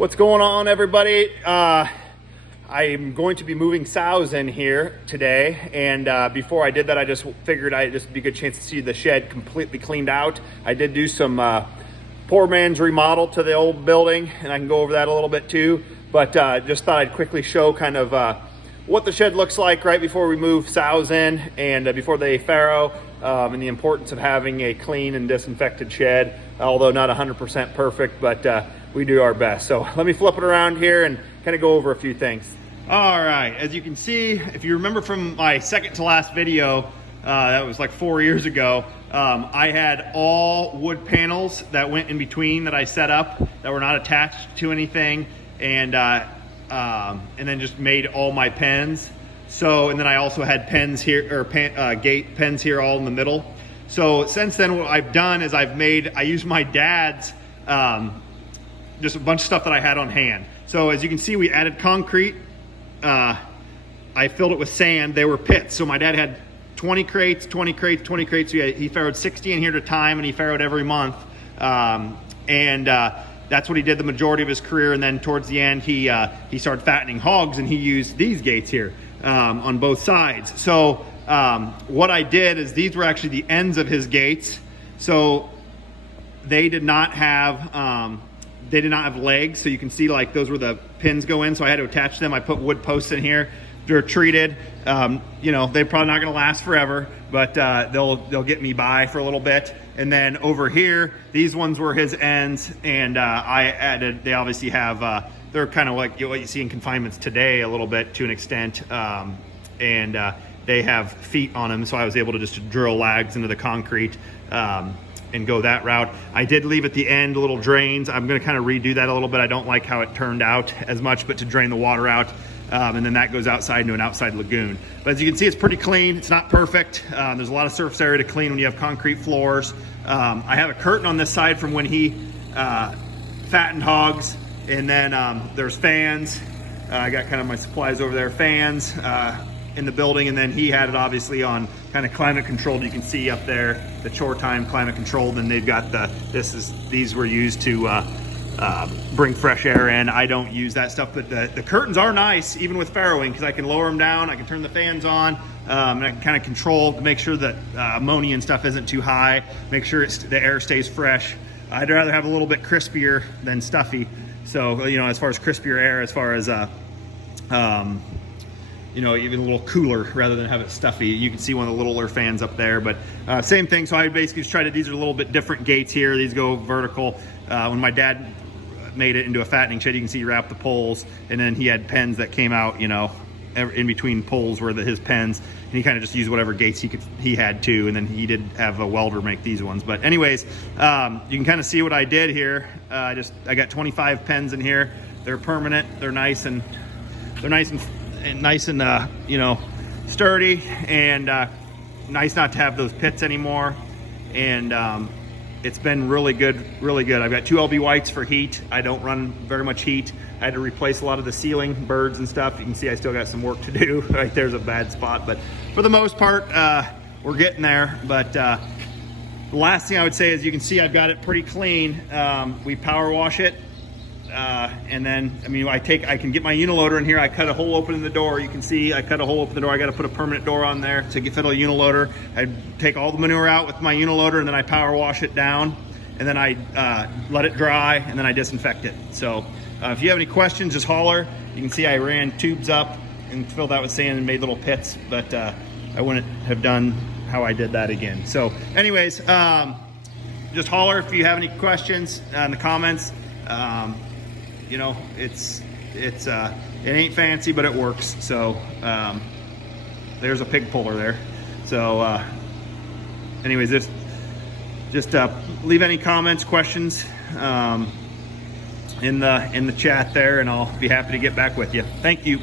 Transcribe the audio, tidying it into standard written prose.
What's going on, everybody? I'm going to be moving sows in here today, and before I did that, I just figured I'd just be a good chance to see the shed completely cleaned out. I did do some poor man's remodel to the old building, and I can go over that a little bit too, but just thought I'd quickly show kind of what the shed looks like right before we move sows in and before they farrow, and the importance of having a clean and disinfected shed, although not 100% perfect, but we do our best. So let me flip it around here and kind of go over a few things. All right, as you can see, if you remember from my second to last video, that was like 4 years ago, I had all wood panels that went in between that I set up that were not attached to anything, and then just made all my pens. So, and then I also had pens here, or gate pens here all in the middle. So since then, what I've done is I used my dad's, just a bunch of stuff that I had on hand. So as you can see, we added concrete. I filled it with sand. They were pits. So my dad had 20 crates, 20 crates, 20 crates. So he farrowed 60 in here at a time, and he farrowed every month. That's what he did the majority of his career. And then towards the end, he started fattening hogs, and he used these gates here on both sides. So what I did is these were actually the ends of his gates. So they did not have legs, so you can see like those were the pins go in, so I had to attach them. I put wood posts in here. They're treated. You know, they're probably not gonna last forever, but they'll get me by for a little bit. And then over here, these ones were his ends, and I added, they obviously have, they're kind of like what you see in confinements today a little bit to an extent, and they have feet on them, so I was able to just drill lags into the concrete and go that route. I did leave at the end little drains. I'm gonna kind of redo that a little bit. I don't like how it turned out as much, but to drain the water out. And then that goes outside into an outside lagoon. But as you can see, it's pretty clean. It's not perfect. There's a lot of surface area to clean when you have concrete floors. I have a curtain on this side from when he fattened hogs. And then there's fans. I got kind of my supplies over there, fans in the building, and then he had it obviously on kind of climate controlled. You can see up there the chore time climate controlled, and they've got these were used to bring fresh air in. I don't use that stuff, but the curtains are nice even with farrowing, because I can lower them down, I can turn the fans on, and I can kind of control to make sure that ammonia and stuff isn't too high, make sure the air stays fresh. I'd rather have a little bit crispier than stuffy. So, you know, as far as crispier air, as far as you know, even a little cooler rather than have it stuffy. You can see one of the littler fans up there, but same thing. So I basically just these are a little bit different gates here. These go vertical. When my dad made it into a fattening shed, you can see he wrapped the poles, and then he had pens that came out, you know, in between poles were his pens, and he kind of just used whatever gates he had too, and then he did have a welder make these ones. But anyways, you can kind of see what I did here. I got 25 pens in here. They're permanent. They're nice and you know, sturdy, and nice not to have those pits anymore. And it's been really good. I've got 2 LB whites for heat. I don't run very much heat. I had to replace a lot of the ceiling birds and stuff. You can see I still got some work to do. Right there's a bad spot, but for the most part, we're getting there. But the last thing I would say is, you can see I've got it pretty clean. We power wash it. And then, I mean, I can get my uniloader in here. I cut a hole open in the door. You can see I cut a hole open in the door. I got to put a permanent door on there to fit a uniloader. I take all the manure out with my uniloader, and then I power wash it down, and then I let it dry, and then I disinfect it. So if you have any questions, just holler. You can see I ran tubes up and filled that with sand and made little pits, but I wouldn't have done how I did that again. So anyways, just holler if you have any questions in the comments. You know, it ain't fancy, but it works. So there's a pig puller there. So anyways, just leave any comments, questions in the chat there, and I'll be happy to get back with you. Thank you.